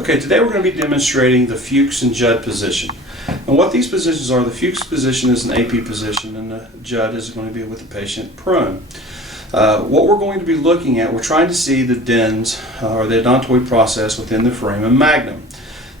Okay, today we're going to be demonstrating the Fuchs and Judd position. And what these positions are, the Fuchs position is an AP position and the Judd is going to be with the patient prone. What we're going to be looking at, we're trying to see the dens or the odontoid process within the foramen magnum.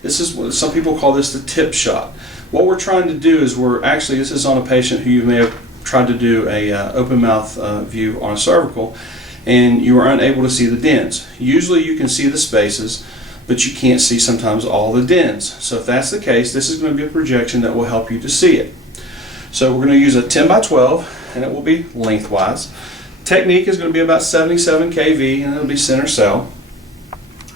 This is what some people call this the tip shot. What we're trying to do is this is on a patient who you may have tried to do a open mouth view on a cervical and you are unable to see the dens. Usually you can see the spaces, but you can't see sometimes all the dens. So if that's the case, this is going to be a projection that will help you to see it. So we're going to use a 10 by 12 and it will be lengthwise. Technique is going to be about 77 kV and it'll be center cell.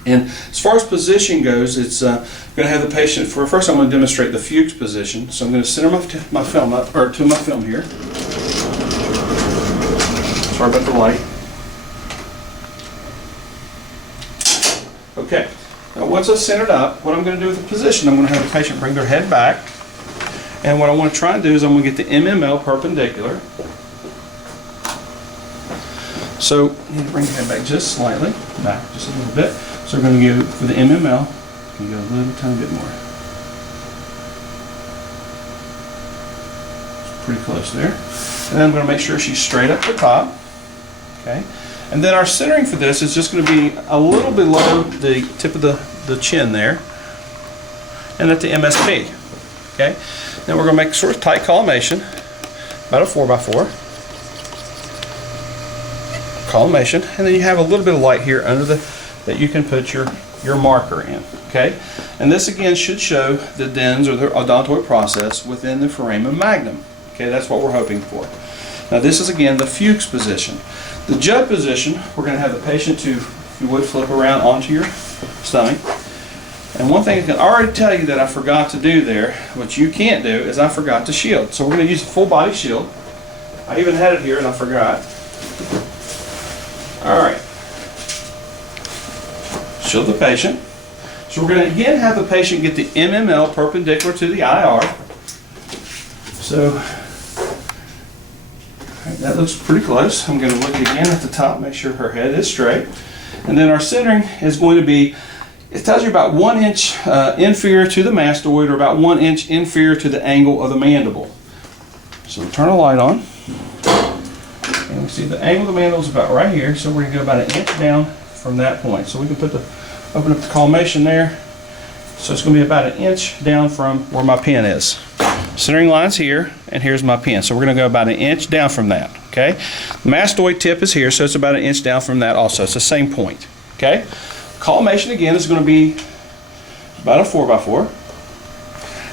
And as far as position goes, it's going to have the patient, first I'm going to demonstrate the Fuchs position. So I'm going to center my film up, or to my film here. Sorry about the light. Okay. Now once it's centered up, what I'm going to do with the position, I'm going to have the patient bring their head back. And what I want to try and do is I'm going to get the MML perpendicular. So you need to bring the head back just slightly, back just a little bit. So we're going to go for the MML, we can go a little tiny bit more. It's pretty close there. And then I'm going to make sure she's straight up the top. Okay. And then our centering for this is just going to be a little below the tip of the chin there, and at the MSP. Okay. Then we're going to make sort of tight collimation, about a 4x4 collimation, and then you have a little bit of light here under that you can put your marker in. Okay. And this again should show the dens or the odontoid process within the foramen magnum. Okay, that's what we're hoping for. Now this is again the Fuchs position. The Judd position, we're going to have the patient to, if you would, flip around onto your stomach. And one thing I can already tell you that I forgot to do there, which you can't do, is I forgot to shield. So we're going to use a full body shield. I even had it here and I forgot. Alright. Shield the patient. So we're going to again have the patient get the MML perpendicular to the IR. So that looks pretty close. I'm going to look again at the top, make sure her head is straight. And then our centering is going to be, it tells you about 1 inch inferior to the mastoid or about 1 inch inferior to the angle of the mandible. So we'll turn the light on. And we see the angle of the mandible is about right here, so we're going to go about 1 inch down from that point. So we can open up the collimation there. So it's going to be about 1 inch down from where my pin is. Centering line's here, and here's my pin. So we're going to go about 1 inch down from that. Okay. The mastoid tip is here, so it's about 1 inch down from that also. It's the same point. Okay. Collimation again is going to be about a 4x4.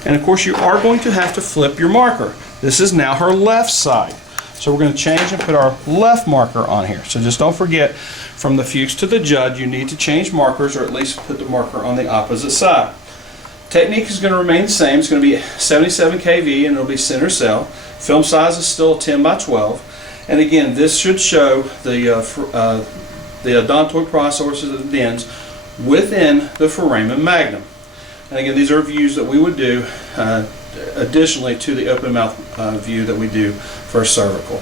And of course you are going to have to flip your marker. This is now her left side. So we're going to change and put our left marker on here. So just don't forget, from the Fuchs to the Judd, you need to change markers or at least put the marker on the opposite side. Technique is going to remain the same. It's going to be 77 kV and it'll be center cell. Film size is still 10 by 12. And again, this should show the odontoid processes of the dens within the foramen magnum. And again, these are views that we would do additionally to the open mouth view that we do for cervical.